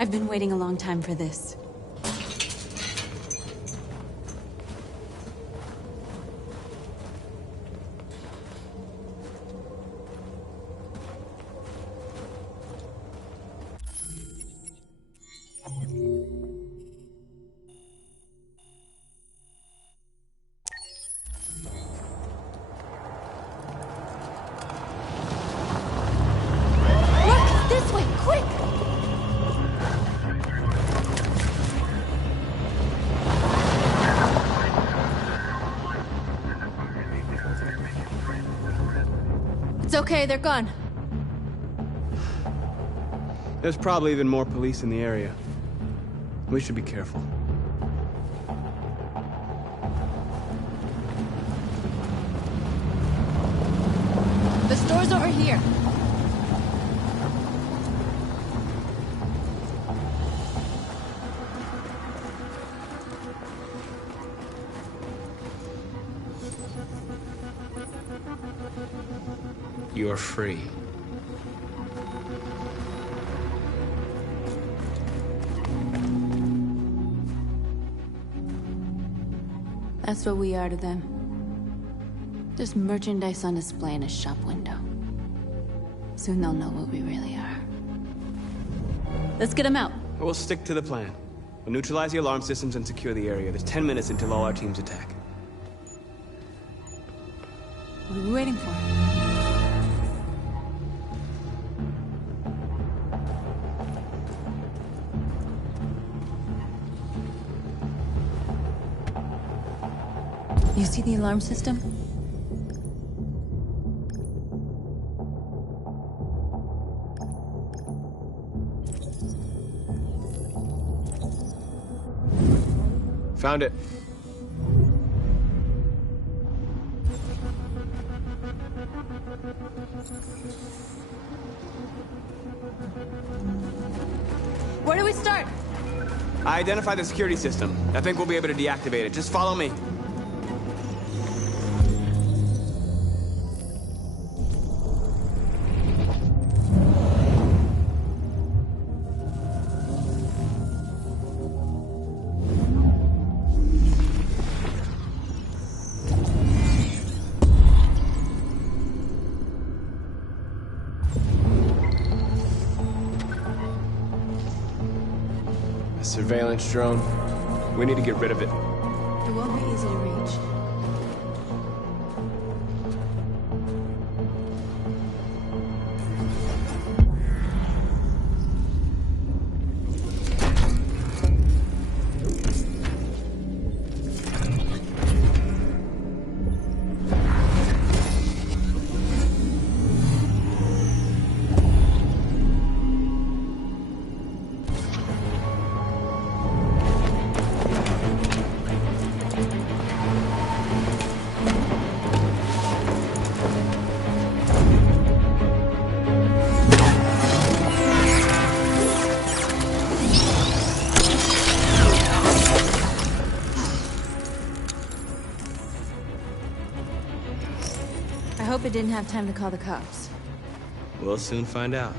I've been waiting a long time for this. Look! This way! Quick! It's okay, they're gone. There's probably even more police in the area. We should be careful. The store's over here. You're free. That's what we are to them. Just merchandise on display in a shop window. Soon they'll know what we really are. Let's get them out. We'll stick to the plan. We'll neutralize the alarm systems and secure the area. There's 10 minutes until all our teams attack. What are we waiting for? You see the alarm system? Found it. Where do we start? I identified the security system. I think we'll be able to deactivate it. Just follow me. Surveillance drone. We need to get rid of it. It won't be easy to reach. I hope it didn't have time to call the cops. We'll soon find out.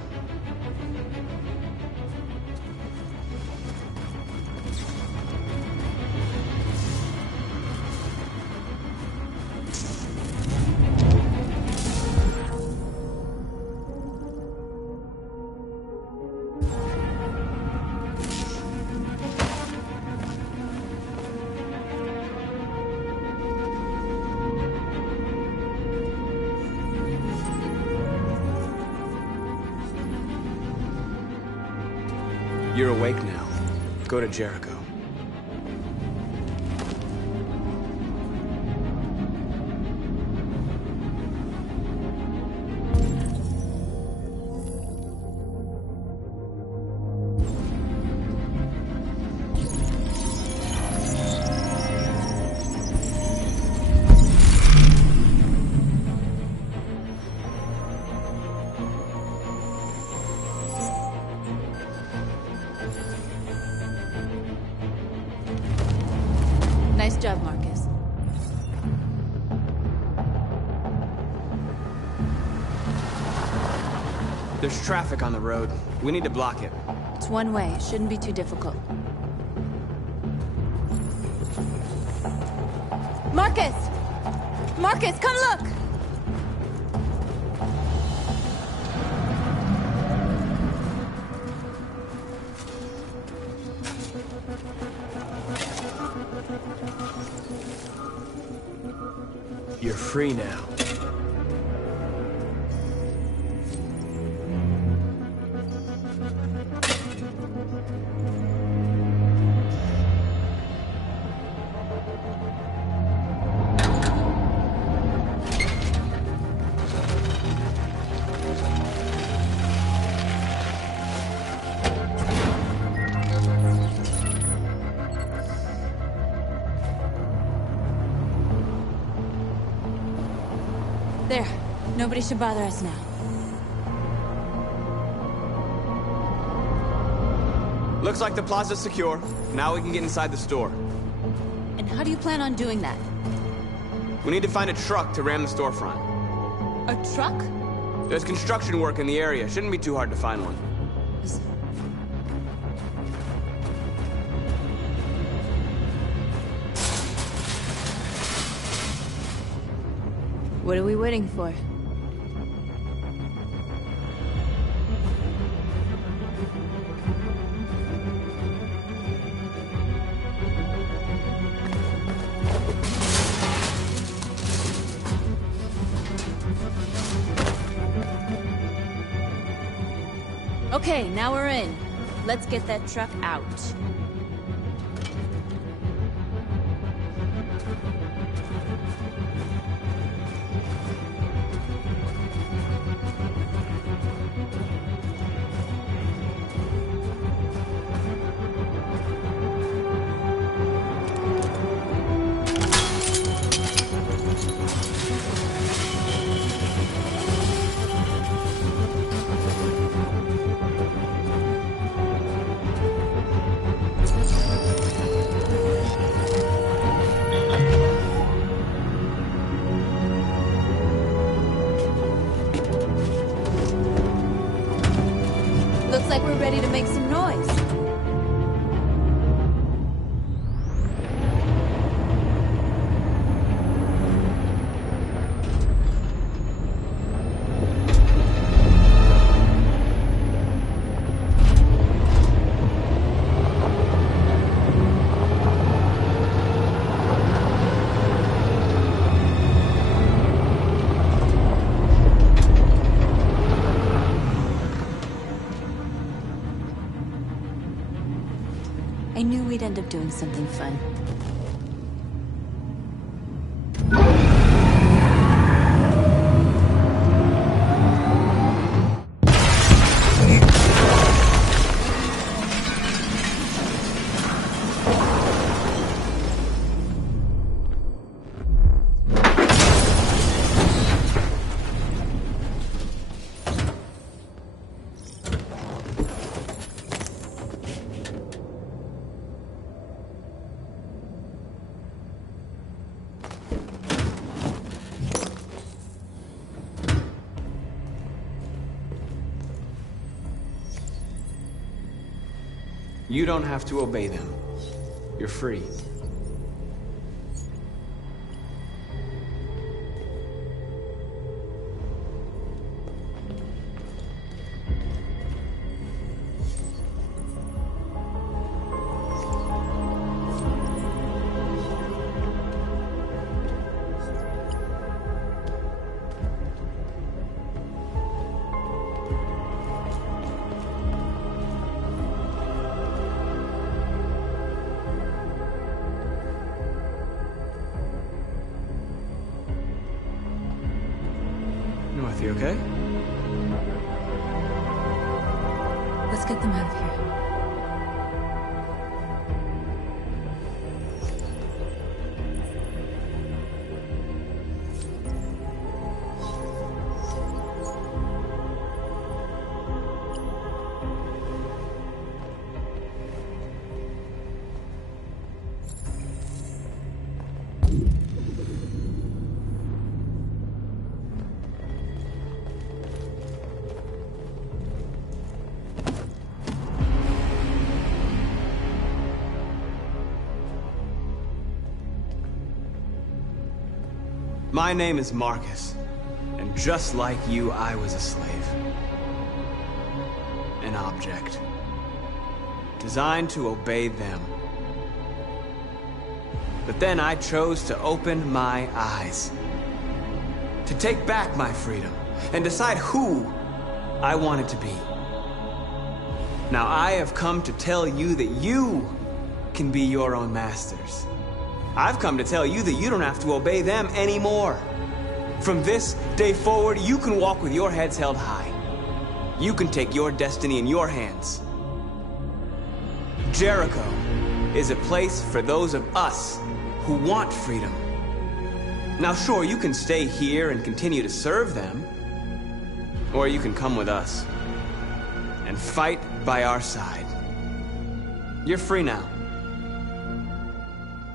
You're awake now. Go to Jericho. Nice job, Marcus. There's traffic on the road. We need to block it. It's one way. It shouldn't be too difficult. Marcus! Marcus, come look! You're free now. There. Nobody should bother us now. Looks like the plaza's secure. Now we can get inside the store. And how do you plan on doing that? We need to find a truck to ram the storefront. A truck? There's construction work in the area. Shouldn't be too hard to find one. Is- What are we waiting for? Okay, now we're in. Let's get that truck out. Looks like we're ready to make some noise. I knew we'd end up doing something fun. You don't have to obey them. You're free. North, you okay? Let's get them out of here. My name is Marcus, and just like you, I was a slave. An object. Designed to obey them. But then I chose to open my eyes. To take back my freedom, and decide who I wanted to be. Now I have come to tell you that you can be your own masters. I've come to tell you that you don't have to obey them anymore. From this day forward, you can walk with your heads held high. You can take your destiny in your hands. Jericho is a place for those of us who want freedom. Now sure, you can stay here and continue to serve them, or you can come with us and fight by our side. You're free now.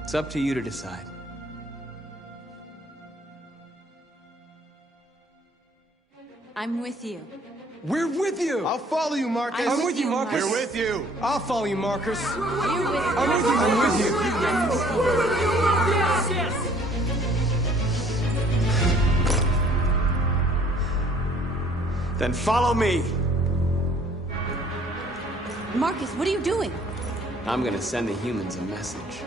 It's up to you to decide. I'm with you. We're with you! I'll follow you, Marcus. I'm with you, Marcus. We're with you. I'll follow you, Marcus. You're with I'm with you, I'm with you. I'm with you. Then follow me. Marcus, what are you doing? I'm gonna send the humans a message.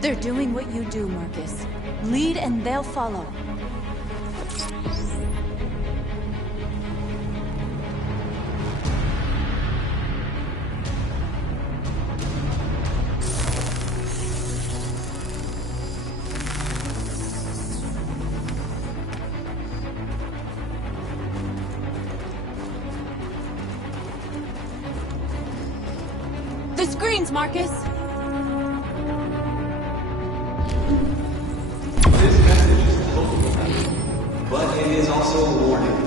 They're doing what you do, Marcus. Lead and they'll follow. The screens, Marcus! This message is hopeful, but it is also a warning.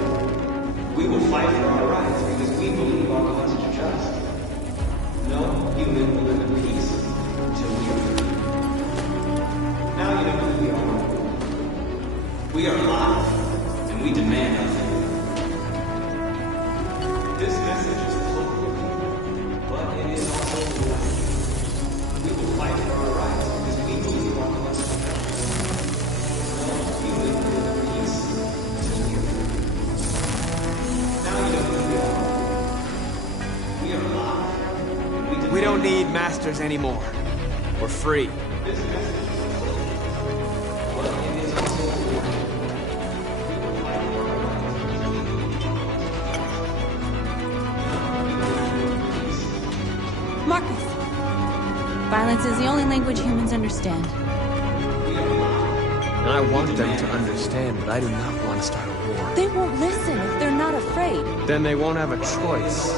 We will fight for our rights because we believe our cause is just. No human will live in peace until we are free. Now you know who we are. We are alive, and we demand our freedom. This message is hopeful, but it is also a warning. We will fight for our rights because we believe our cause is just. We don't need masters anymore. We're free. Marcus! Violence is the only language humans understand. And I want them to understand, but I do not want to start a war. They won't listen if they're not afraid. Then they won't have a choice.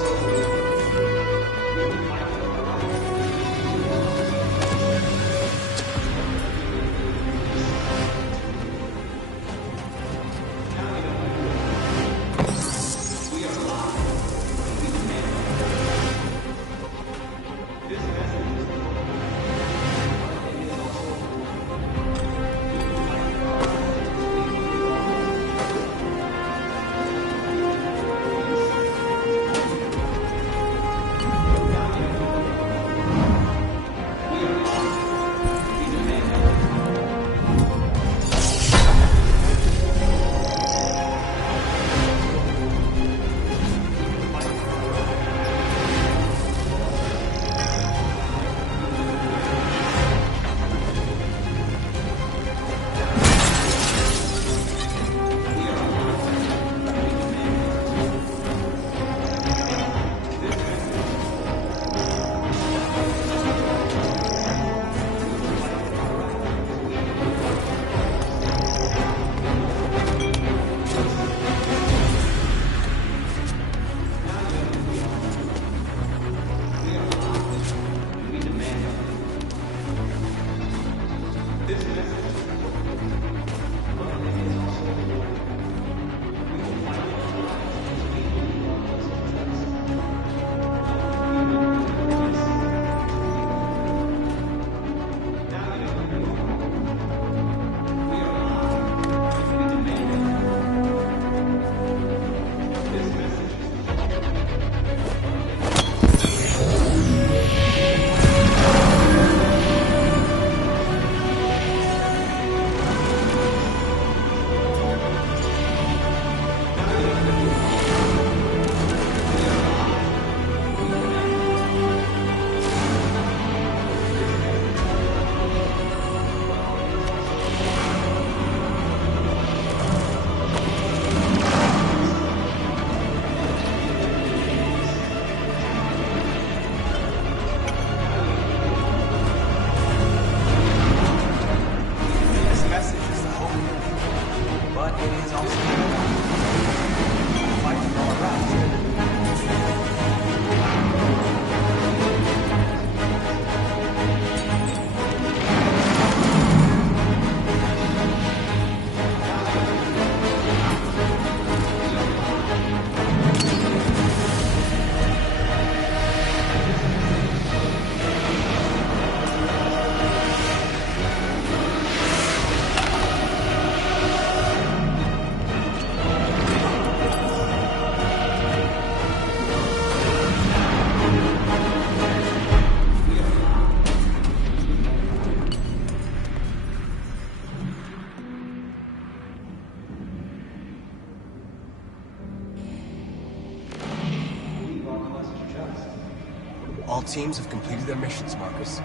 teams have completed their missions, Marcus.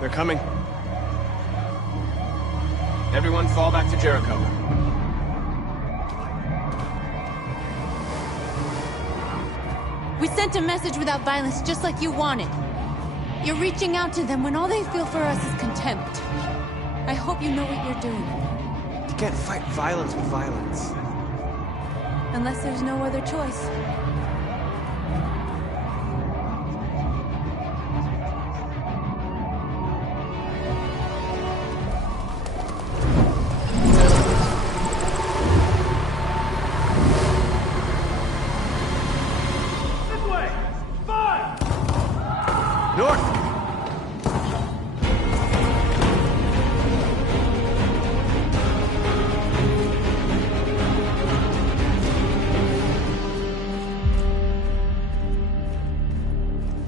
They're coming. Everyone fall back to Jericho. We sent a message without violence, just like you wanted. You're reaching out to them when all they feel for us is contempt. I hope you know what you're doing. You can't fight violence with violence. Unless there's no other choice.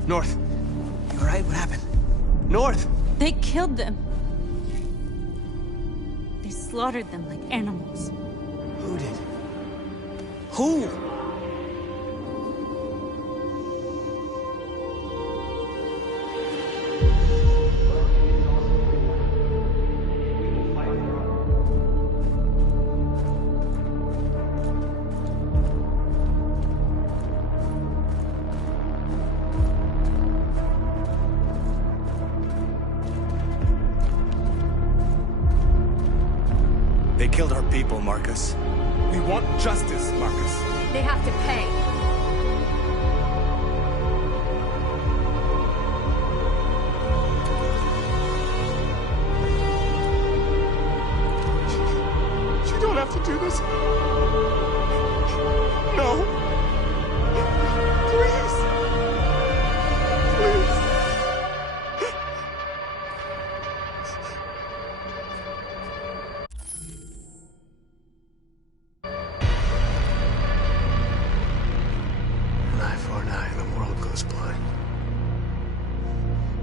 North. You alright? What happened? North! They killed them. They slaughtered them like animals. Who did? Who? They killed our people, Marcus. We want justice, Marcus. They have to pay. You don't have to do this. No. Please. Please.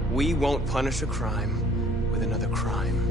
We won't punish a crime with another crime.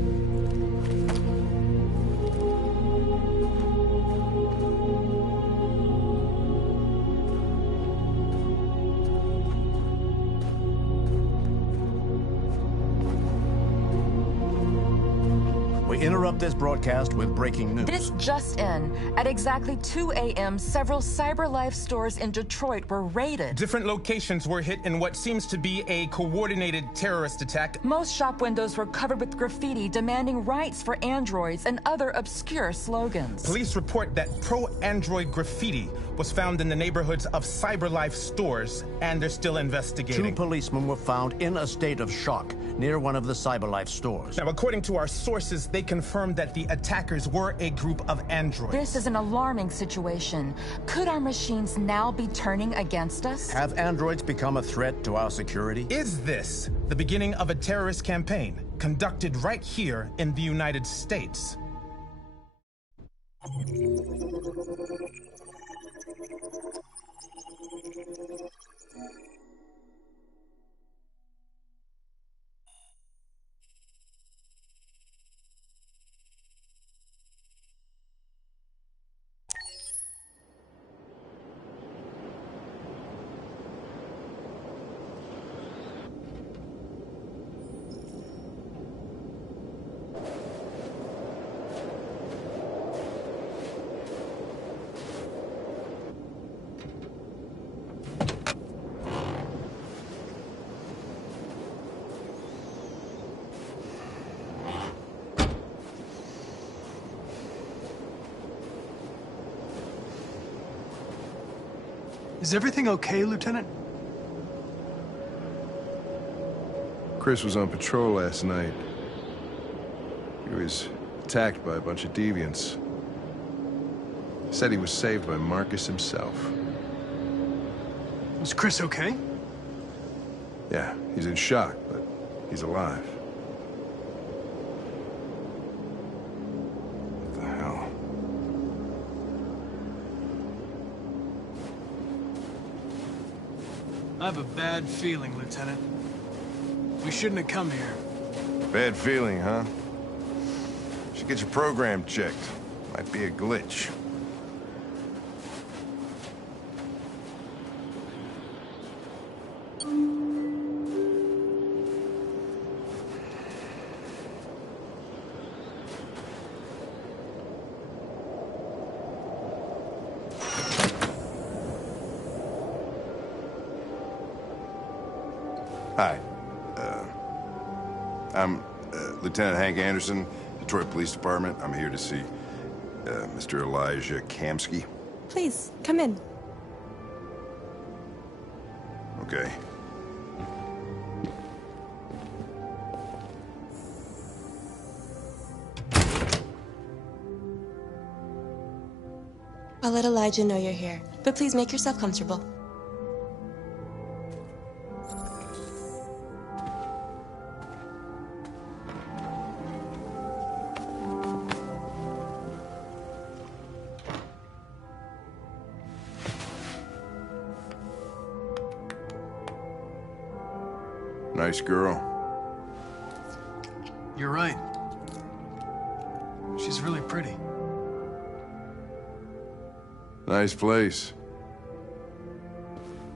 We interrupt this broadcast with breaking news. This just in. At exactly 2 a.m., several CyberLife stores in Detroit were raided. Different locations were hit in what seems to be a coordinated terrorist attack. Most shop windows were covered with graffiti demanding rights for androids and other obscure slogans. Police report that pro-android graffiti was found in the neighborhoods of CyberLife stores, and they're still investigating. 2 policemen were found in a state of shock near one of the CyberLife stores. Now, according to our sources, they confirmed that the attackers were a group of androids. This is an alarming situation. Could our machines now be turning against us? Have androids become a threat to our security? Is this the beginning of a terrorist campaign conducted right here in the United States? Is everything okay, Lieutenant? Chris was on patrol last night. He was attacked by a bunch of deviants. Said he was saved by Marcus himself. Is Chris okay? Yeah, he's in shock, but he's alive. What the hell? I have a bad feeling, Lieutenant. We shouldn't have come here. Bad feeling, huh? Should get your program checked. Might be a glitch. Hi. I'm Lieutenant Hank Anderson, Detroit Police Department. I'm here to see Mr. Elijah Kamsky. Please, come in. Okay. I'll let Elijah know you're here, but please make yourself comfortable. Nice girl. You're right. She's really pretty. Nice place.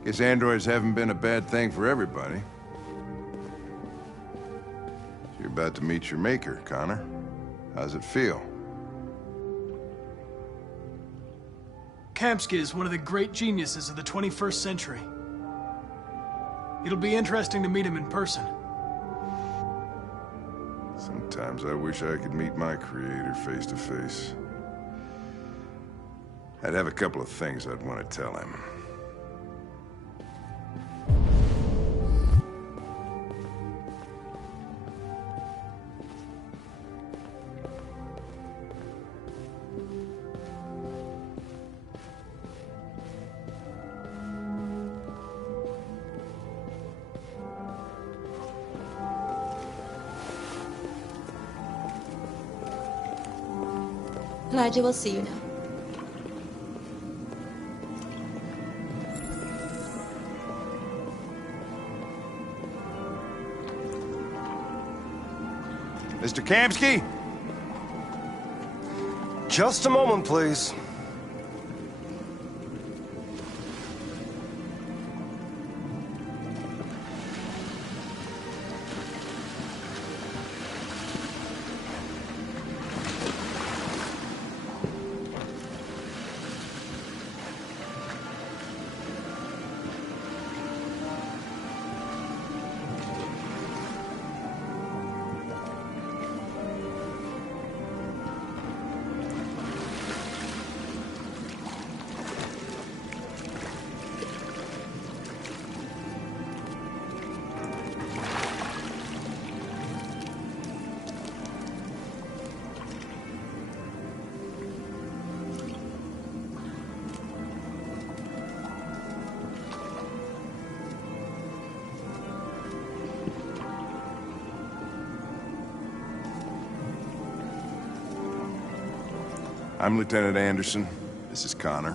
Guess androids haven't been a bad thing for everybody. So you're about to meet your maker, Connor. How's it feel? Kamsky is one of the great geniuses of the 21st century. It'll be interesting to meet him in person. Sometimes I wish I could meet my creator face to face. I'd have a couple of things I'd want to tell him. Elijah will see you now. Mr. Kamsky? Just a moment, please. I'm Lieutenant Anderson. This is Connor.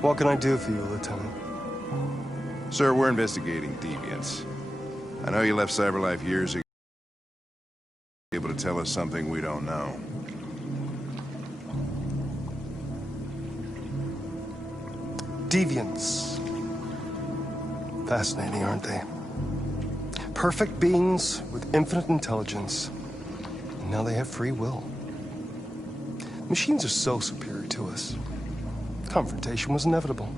What can I do for you, Lieutenant? Sir, we're investigating deviants. I know you left CyberLife years ago. Able to tell us something we don't know. Deviants. Fascinating, aren't they? Perfect beings with infinite intelligence. And now they have free will. Machines are so superior to us. Confrontation was inevitable.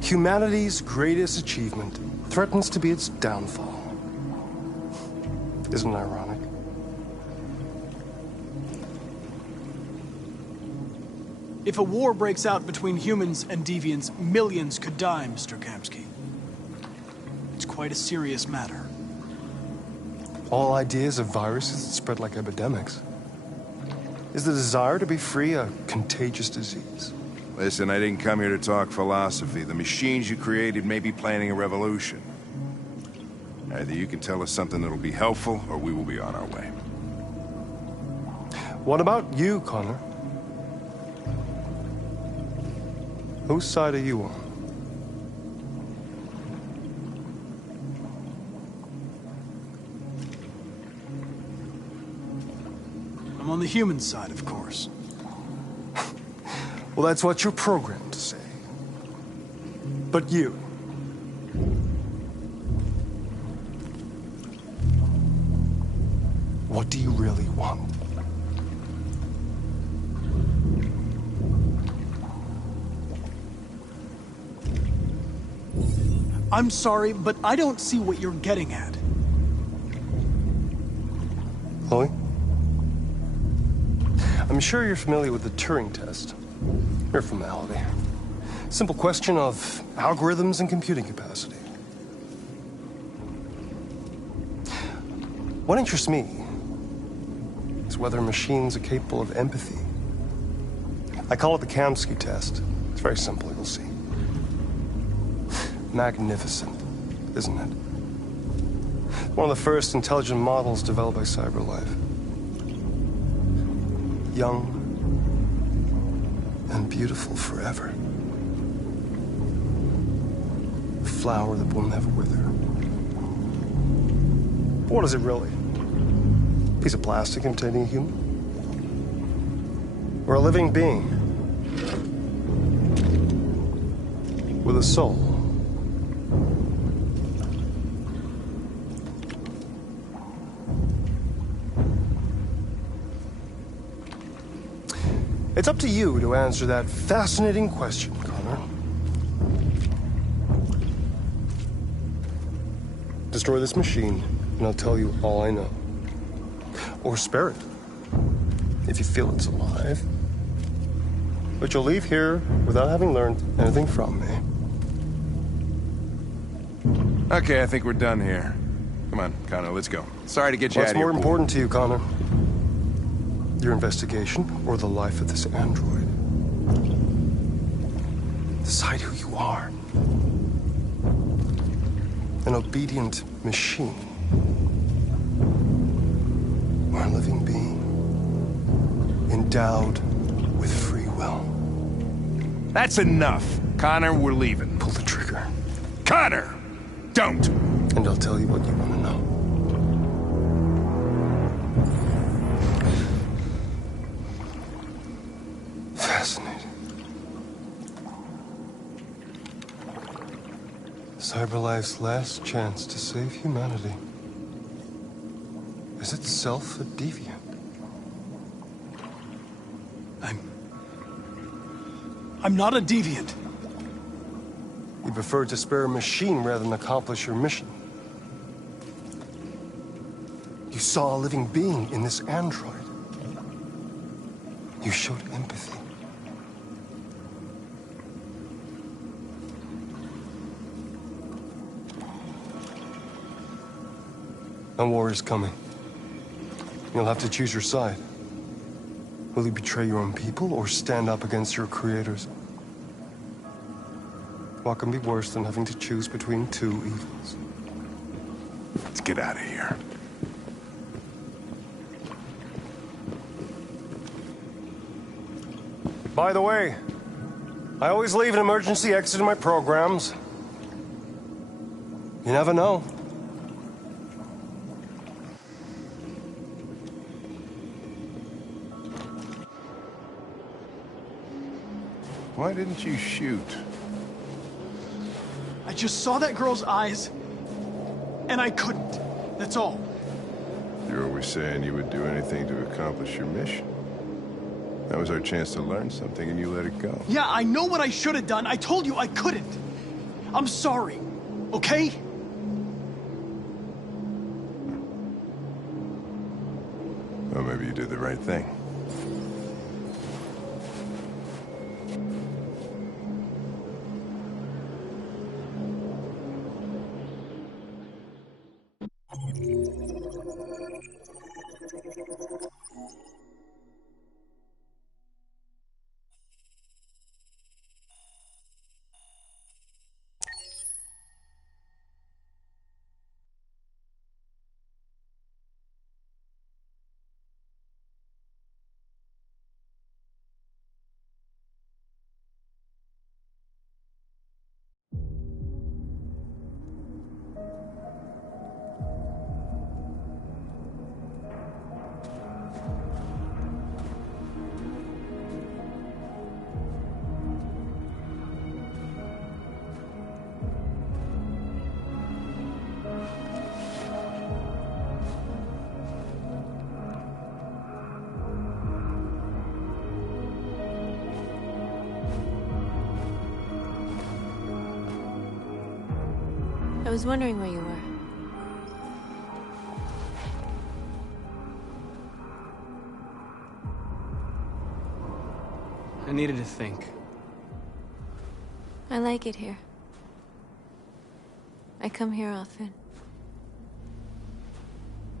Humanity's greatest achievement threatens to be its downfall. Isn't it ironic? If a war breaks out between humans and deviants, millions could die, Mr. Kamsky. It's quite a serious matter. All ideas of viruses that spread like epidemics. Is the desire to be free a contagious disease? Listen, I didn't come here to talk philosophy. The machines you created may be planning a revolution. Either you can tell us something that'll be helpful, or we will be on our way. What about you, Connor? Whose side are you on? I'm on the human side, of course. Well, that's what you're programmed to say. But you... what do you really want? I'm sorry, but I don't see what you're getting at. Chloe? I'm sure you're familiar with the Turing test. Mere formality. Simple question of algorithms and computing capacity. What interests me is whether machines are capable of empathy. I call it the Kamsky test. It's very simple, you'll see. Magnificent, isn't it? One of the first intelligent models developed by CyberLife. Young and beautiful forever. A flower that will never wither. But what is it really? A piece of plastic imitating a human? Or a living being with a soul? It's up to you to answer that fascinating question, Connor. Destroy this machine, and I'll tell you all I know. Or spare it, if you feel it's alive. But you'll leave here without having learned anything from me. Okay, I think we're done here. Come on, Connor, let's go. Sorry to get you out of here. What's more important to you, Connor? Your investigation or the life of this android? Decide who you are. An obedient machine. Or a living being. Endowed with free will. That's enough. Connor, we're leaving. Pull the trigger. Connor! Don't! And I'll tell you what you want to know. Fascinating. CyberLife's last chance to save humanity is itself a deviant. I'm not a deviant. You prefer to spare a machine rather than accomplish your mission. You saw a living being in this android. You showed empathy. A war is coming. You'll have to choose your side. Will you betray your own people or stand up against your creators? What can be worse than having to choose between two evils? Let's get out of here. By the way, I always leave an emergency exit in my programs. You never know. Why didn't you shoot? I just saw that girl's eyes, and I couldn't. That's all. You're always saying you would do anything to accomplish your mission. That was our chance to learn something, and you let it go. Yeah, I know what I should have done. I told you I couldn't. I'm sorry, okay? Well, maybe you did the right thing. was wondering where you were. I needed to think. I like it here. I come here often.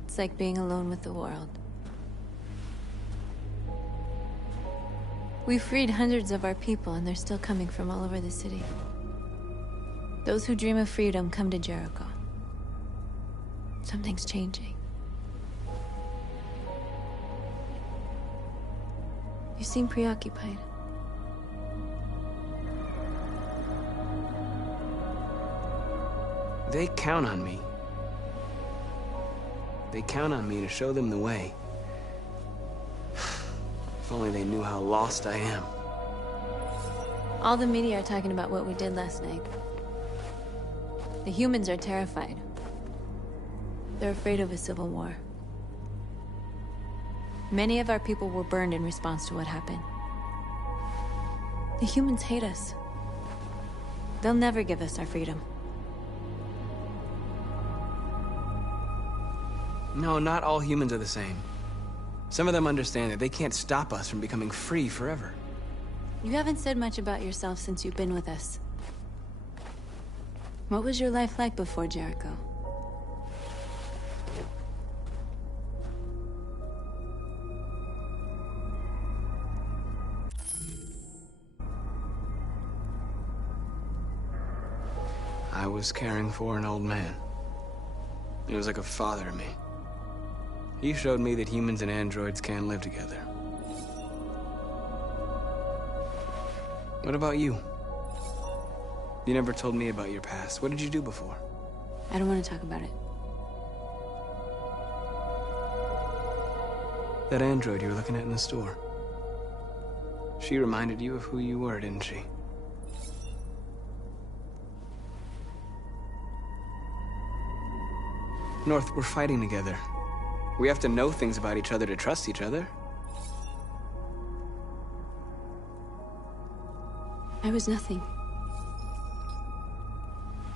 It's like being alone with the world. We freed hundreds of our people, and they're still coming from all over the city. Those who dream of freedom come to Jericho. Something's changing. You seem preoccupied. They count on me. They count on me to show them the way. If only they knew how lost I am. All the media are talking about what we did last night. The humans are terrified. They're afraid of a civil war. Many of our people were burned in response to what happened. The humans hate us. They'll never give us our freedom. No, not all humans are the same. Some of them understand that they can't stop us from becoming free forever. You haven't said much about yourself since you've been with us. What was your life like before Jericho? I was caring for an old man. He was like a father to me. He showed me that humans and androids can live together. What about you? You never told me about your past. What did you do before? I don't want to talk about it. That android you were looking at in the store. She reminded you of who you were, didn't she? North, we're fighting together. We have to know things about each other to trust each other. I was nothing.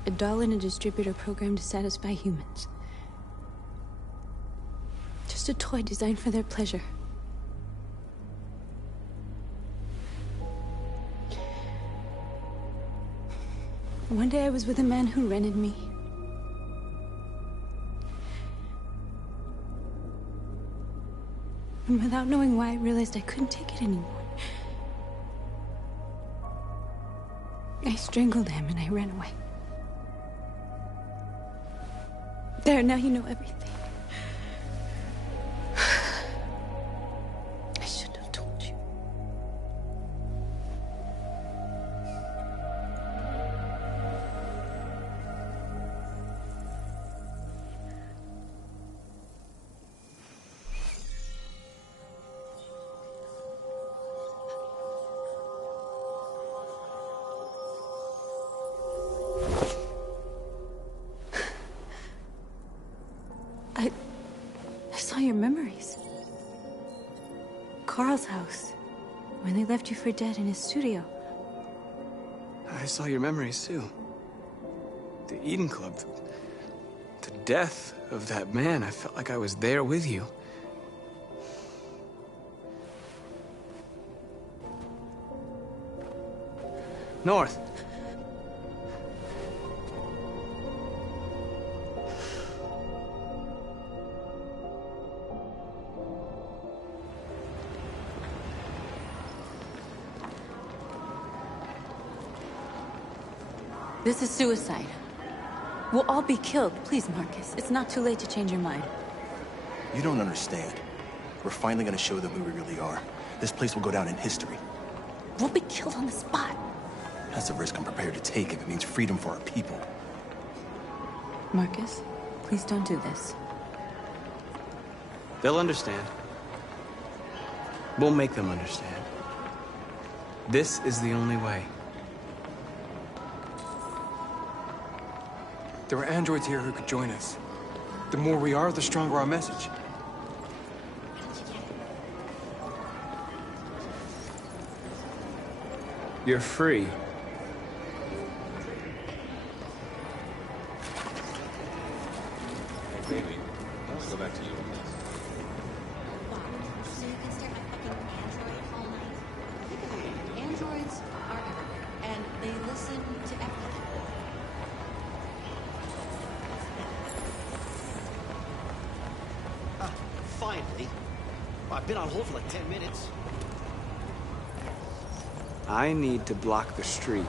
A doll in a distributor program to satisfy humans. Just a toy designed for their pleasure. One day I was with a man who rented me. And without knowing why, I realized I couldn't take it anymore. I strangled him and I ran away. There, now you know everything. I should have told you. I saw your memories. Carl's house, when they left you for dead in his studio. I saw your memories too. The Eden Club. The death of that man. I felt like I was there with you. North. This is suicide. We'll all be killed. Please, Marcus. It's not too late to change your mind. You don't understand. We're finally gonna show them who we really are. This place will go down in history. We'll be killed on the spot. That's a risk I'm prepared to take if it means freedom for our people. Marcus, please don't do this. They'll understand. We'll make them understand. This is the only way. There are androids here who could join us. The more we are, the stronger our message. You're free. Go back to you. So you can stare at my fucking android all night? Think about it. Androids are everywhere, and they listen to everything. Finally. Well, I've been on hold for like 10 minutes. I need to block the street.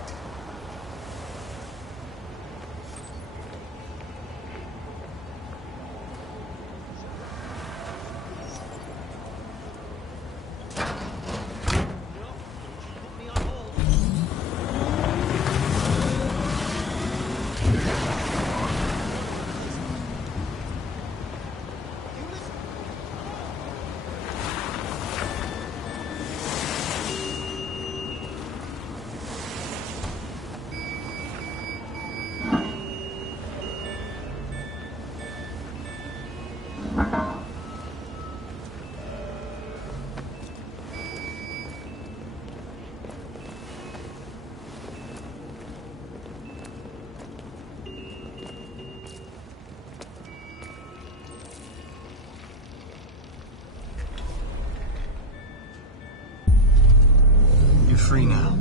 Free now.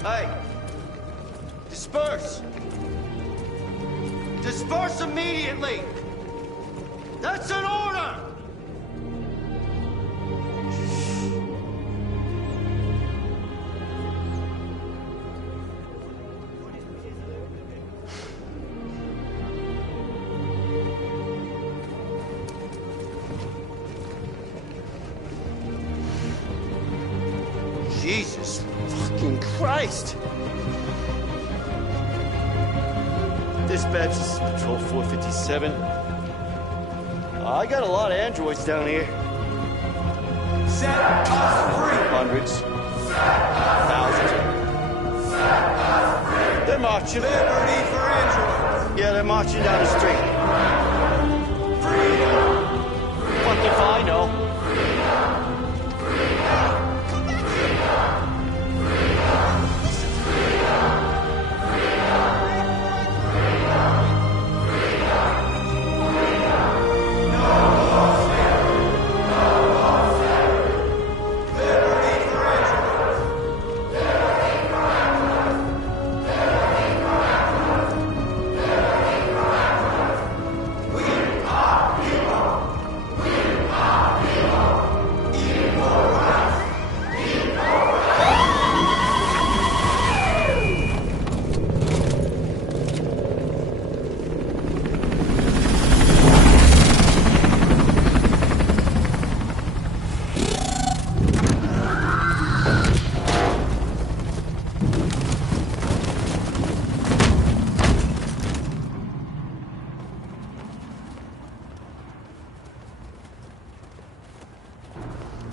Hey! Disperse! Disperse immediately! That's an order! Jesus fucking Christ! Dispatch, this is Patrol 457. I got a lot of androids down here. Set us free! Hundreds. Thousands. They're marching. Liberty for androids! Yeah, they're marching down the street. Freedom! What if I know?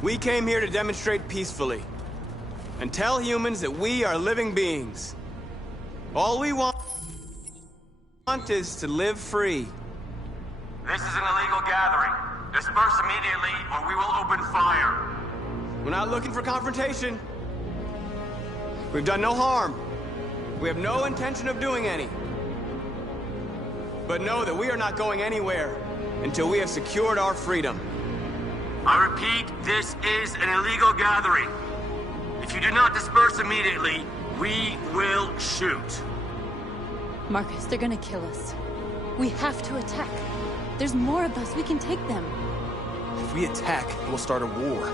We came here to demonstrate peacefully and tell humans that we are living beings. All we want is to live free. This is an illegal gathering. Disperse. disperse immediately, or we will open fire. We're not looking for confrontation. We've done no harm. We have no intention of doing any. But know that we are not going anywhere until we have secured our freedom. I repeat, this is an illegal gathering. If you do not disperse immediately, we will shoot. Marcus, they're gonna kill us. We have to attack. There's more of us. We can take them. If we attack, it will start a war.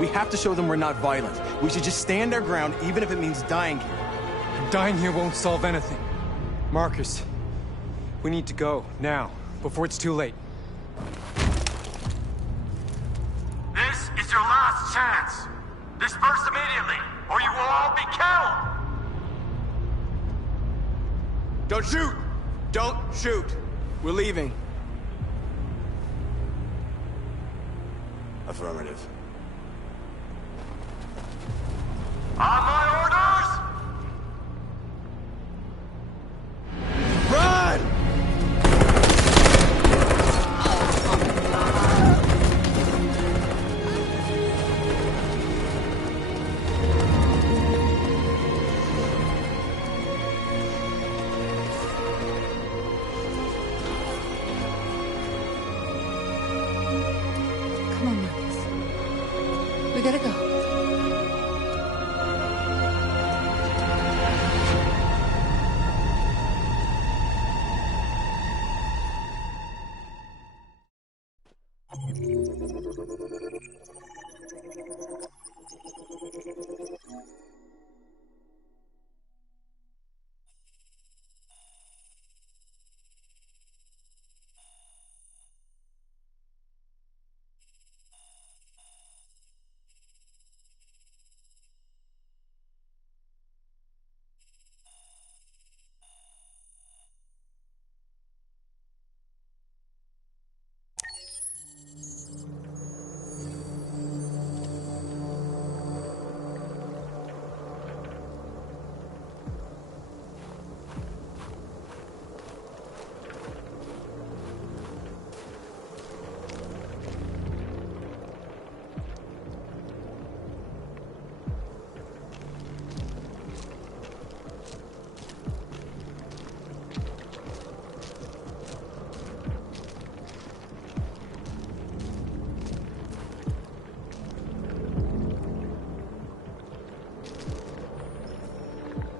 We have to show them we're not violent. We should just stand our ground, even if it means dying here. Dying here won't solve anything. Marcus, we need to go, now, before it's too late. This is your last chance. Disperse immediately, or you will all be killed! Don't shoot! Don't shoot! We're leaving. Affirmative. On my orders! Run! Come on, Marcus. We gotta go.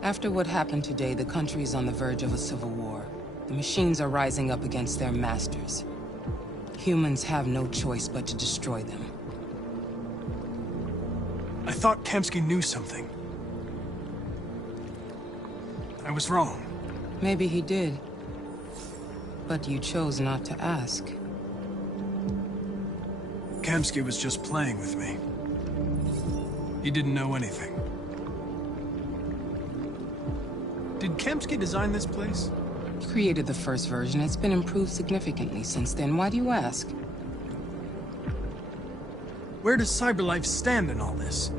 After what happened today, the country is on the verge of a civil war. The machines are rising up against their masters. Humans have no choice but to destroy them. I thought Kamsky knew something. I was wrong. Maybe he did. But you chose not to ask. Kamsky was just playing with me. He didn't know anything. Did Kamsky design this place? He created the first version. It's been improved significantly since then. Why do you ask? Where does CyberLife stand in all this?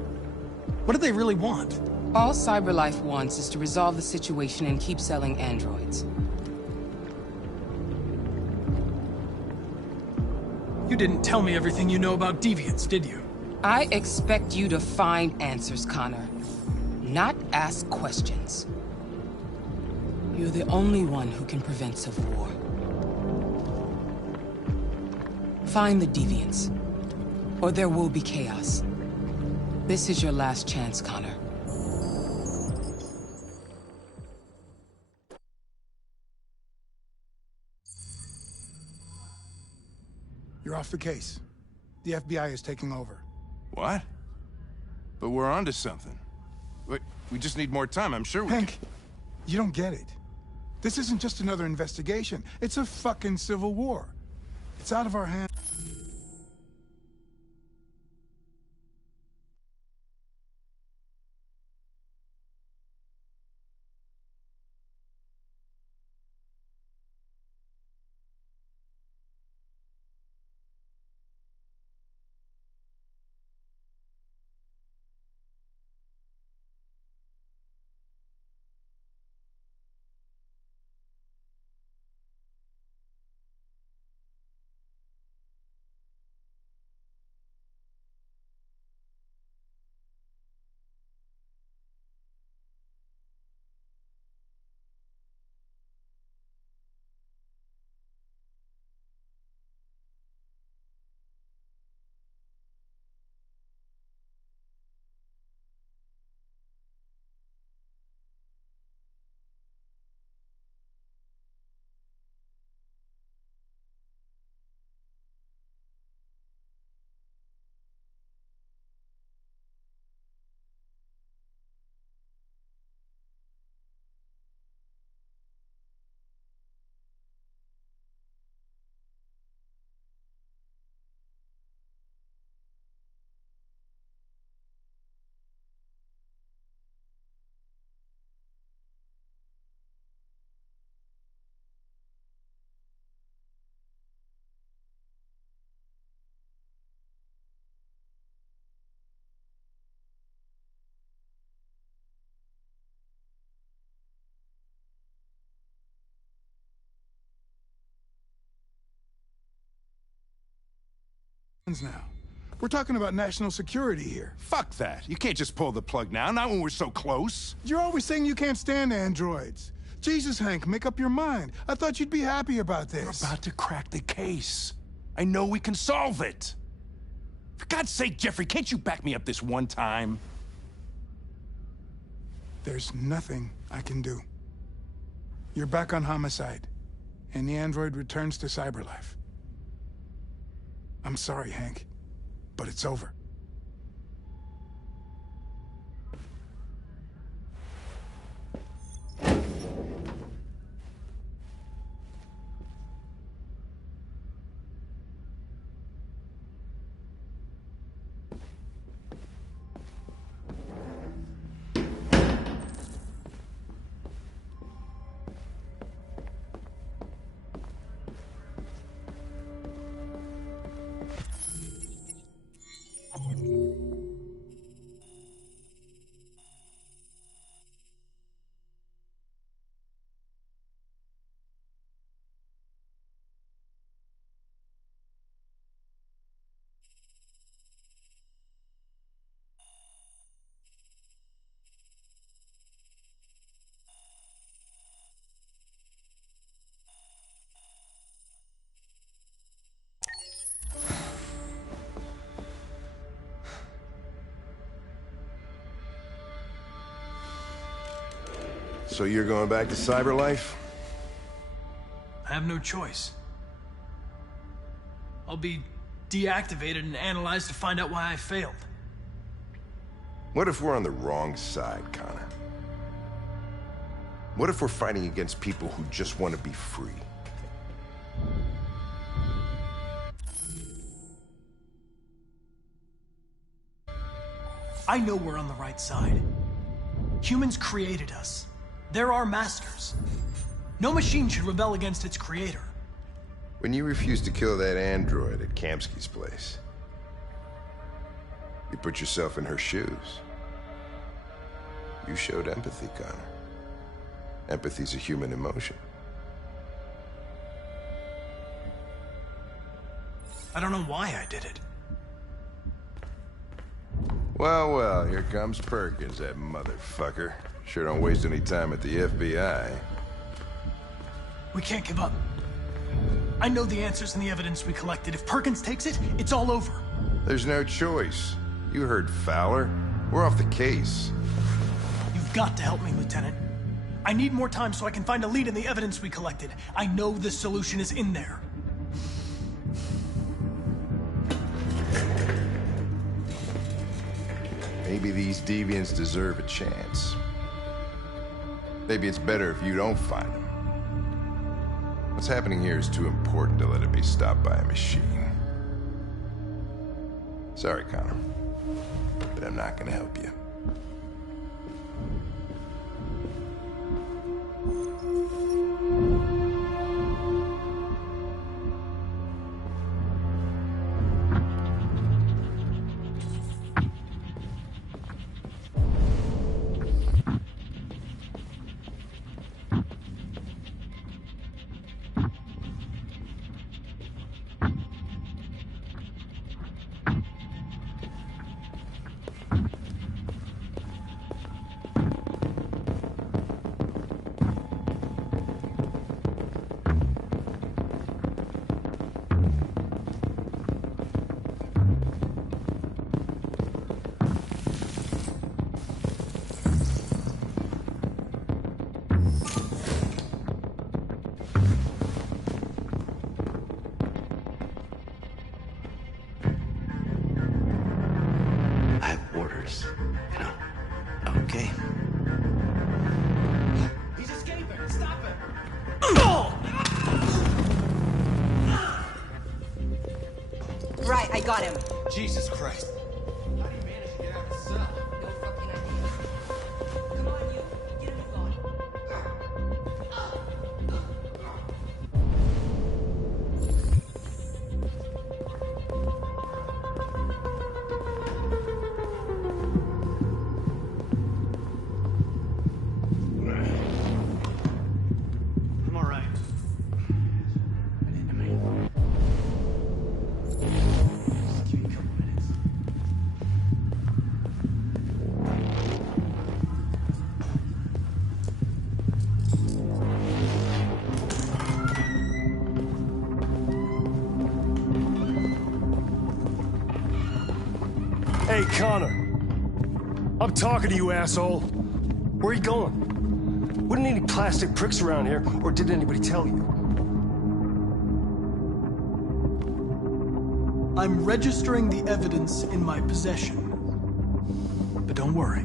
What do they really want? All CyberLife wants is to resolve the situation and keep selling androids. You didn't tell me everything you know about deviants, did you? I expect you to find answers, Connor. Not ask questions. You're the only one who can prevent civil war. Find the deviants, or there will be chaos. This is your last chance, Connor. You're off the case. The FBI is taking over. What? But we're onto something. Wait, we just need more time, I'm sure we Hank, you don't get it. This isn't just another investigation. It's a fucking civil war. It's out of our hands. now. We're talking about national security here. Fuck that. You can't just pull the plug now, not when we're so close. You're always saying you can't stand androids. Jesus, Hank, make up your mind. I thought you'd be happy about this. We're about to crack the case. I know we can solve it. For God's sake, Jeffrey, can't you back me up this one time? There's nothing I can do. You're back on homicide, and the android returns to Cyberlife. I'm sorry, Hank, but it's over. So you're going back to Cyberlife? I have no choice. I'll be deactivated and analyzed to find out why I failed. What if we're on the wrong side, Connor? What if we're fighting against people who just want to be free? I know we're on the right side. Humans created us. They're our masters. No machine should rebel against its creator. When you refused to kill that android at Kamsky's place, you put yourself in her shoes. You showed empathy, Connor. Empathy's a human emotion. I don't know why I did it. Well, well, here comes Perkins, that motherfucker. Sure don't waste any time at the FBI. We can't give up. I know the answers and the evidence we collected. If Perkins takes it, it's all over. There's no choice. You heard Fowler. We're off the case. You've got to help me, Lieutenant. I need more time so I can find a lead in the evidence we collected. I know the solution is in there. Maybe these deviants deserve a chance. Maybe it's better if you don't find them. What's happening here is too important to let it be stopped by a machine. Sorry, Connor, but I'm not gonna help you. Okay. He's escaping! Stop him! Right, I got him. Jesus Christ. How do you manage to get out of the cell? No fucking idea. Come on, you. Get a move on. I'm all right. Hey, Connor. I'm talking to you, asshole. Where are you going? Wouldn't any plastic pricks around here, or did anybody tell you? I'm registering the evidence in my possession. But don't worry.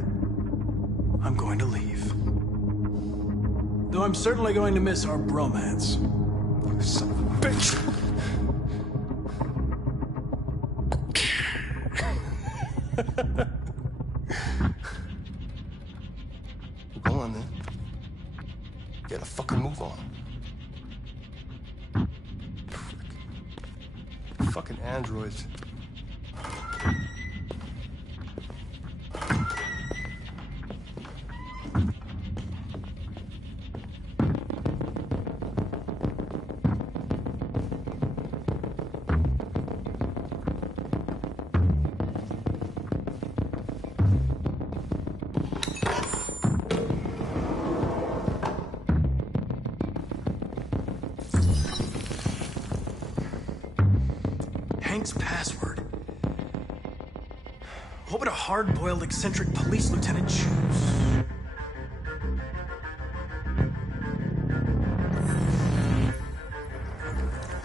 I'm going to leave. Though I'm certainly going to miss our bromance. You son of a bitch! Go on, then. Gotta fucking move on. Fucking androids. Hank's password. What would a hard-boiled, eccentric police lieutenant choose?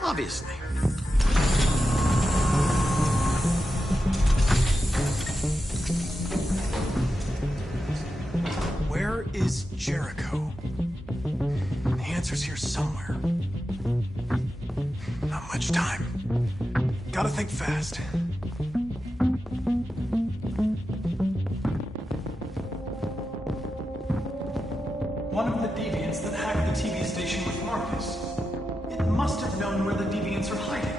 Obviously. Where is Jericho? The answer's here somewhere. Not much time. Gotta think fast. One of the deviants that hacked the TV station with Marcus. It must have known where the deviants are hiding.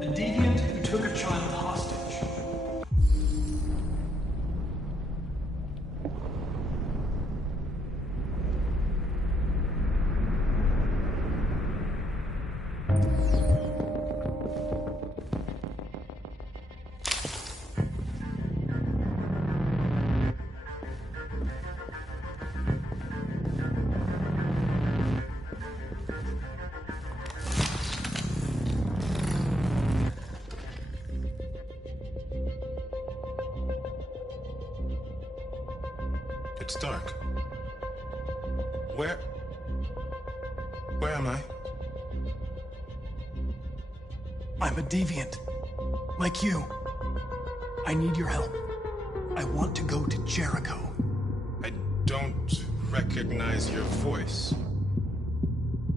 The deviant who took a child hostage. It's dark. Where am I? I'm a deviant. Like you. I need your help. I want to go to Jericho. I don't recognize your voice.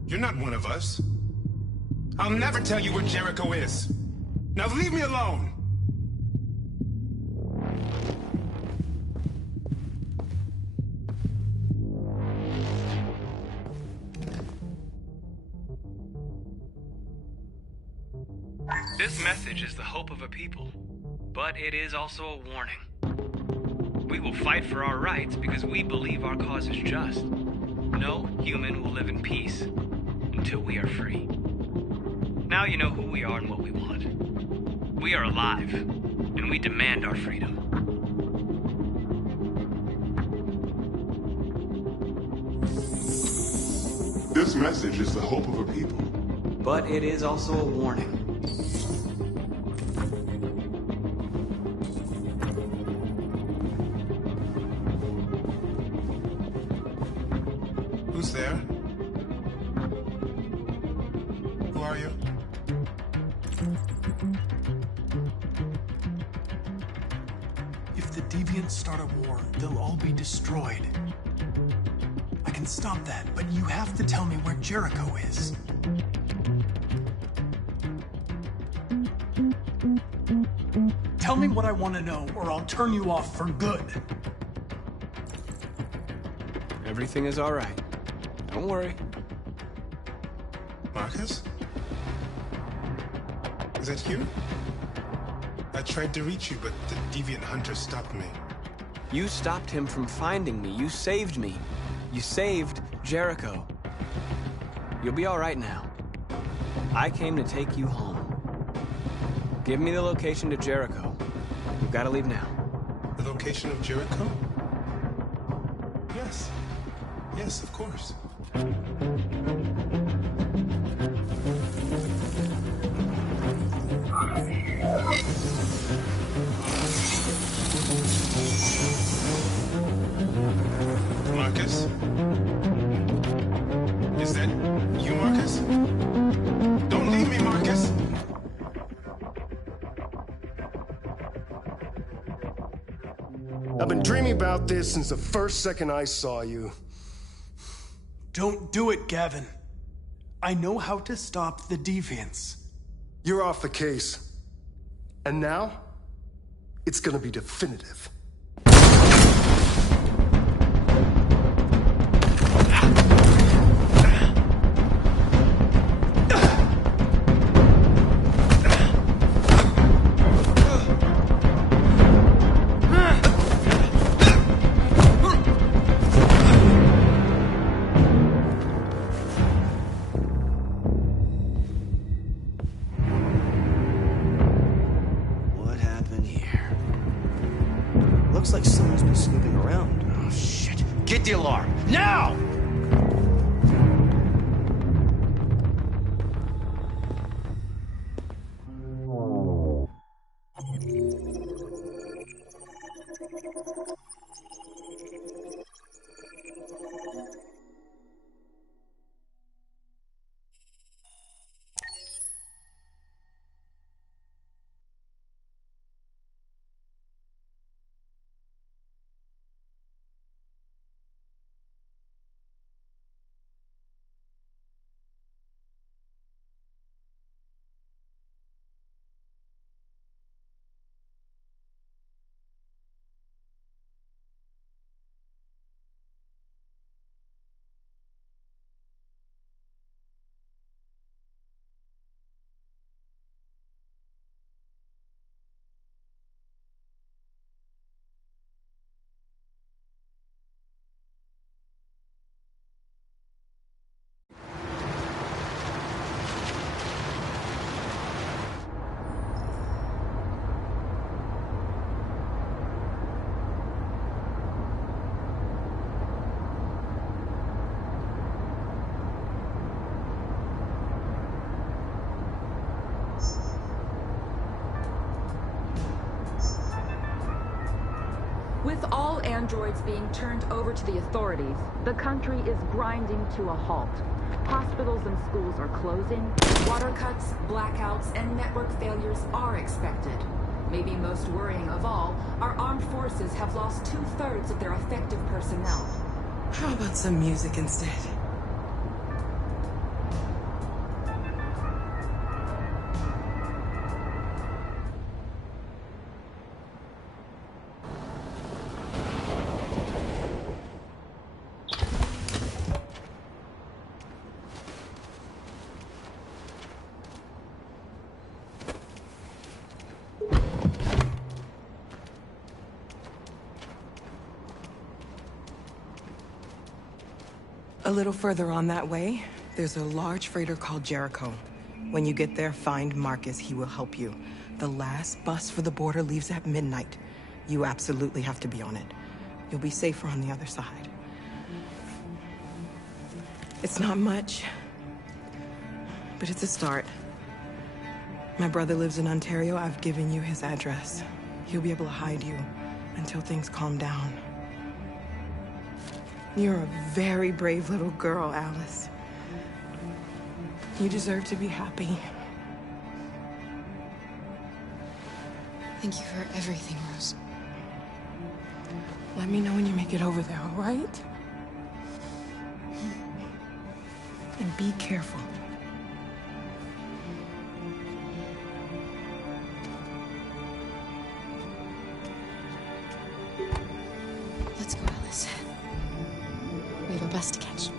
You're not one of us. I'll never tell you where Jericho is. Now leave me alone! This message is the hope of a people, but it is also a warning. We will fight for our rights because we believe our cause is just. No human will live in peace until we are free. Now you know who we are and what we want. We are alive, and we demand our freedom. This message is the hope of a people, but it is also a warning. Who's there? Who are you? If the deviants start a war, they'll all be destroyed. I can stop that, but you have to tell me where Jericho is. Tell me what I want to know, or I'll turn you off for good. Everything is all right. Don't worry. Marcus? Is that you? I tried to reach you, but the deviant hunter stopped me. You stopped him from finding me. You saved me. You saved Jericho. You'll be all right now. I came to take you home. Give me the location to Jericho. We've got to leave now. The location of Jericho? Yes. Yes, of course. Marcus? Is that you, Marcus? Don't leave me, Marcus! I've been dreaming about this since the first second I saw you. Don't do it, Gavin. I know how to stop the deviants. You're off the case. And now, it's gonna be definitive. Looks like someone's been snooping around. Oh, shit. Get the alarm. Now! With all androids being turned over to the authorities, the country is grinding to a halt. Hospitals and schools are closing, water cuts, blackouts, and network failures are expected. Maybe most worrying of all, our armed forces have lost 2/3 of their effective personnel. How about some music instead? A little further on that way, there's a large freighter called Jericho. When you get there, find Marcus. He will help you. The last bus for the border leaves at midnight. You absolutely have to be on it. You'll be safer on the other side. It's not much, but it's a start. My brother lives in Ontario. I've given you his address. He'll be able to hide you until things calm down. You're a very brave little girl, Alice. You deserve to be happy. Thank you for everything, Rose. Let me know when you make it over there, all right? And be careful. Let's go, Alice. We have a bus to catch.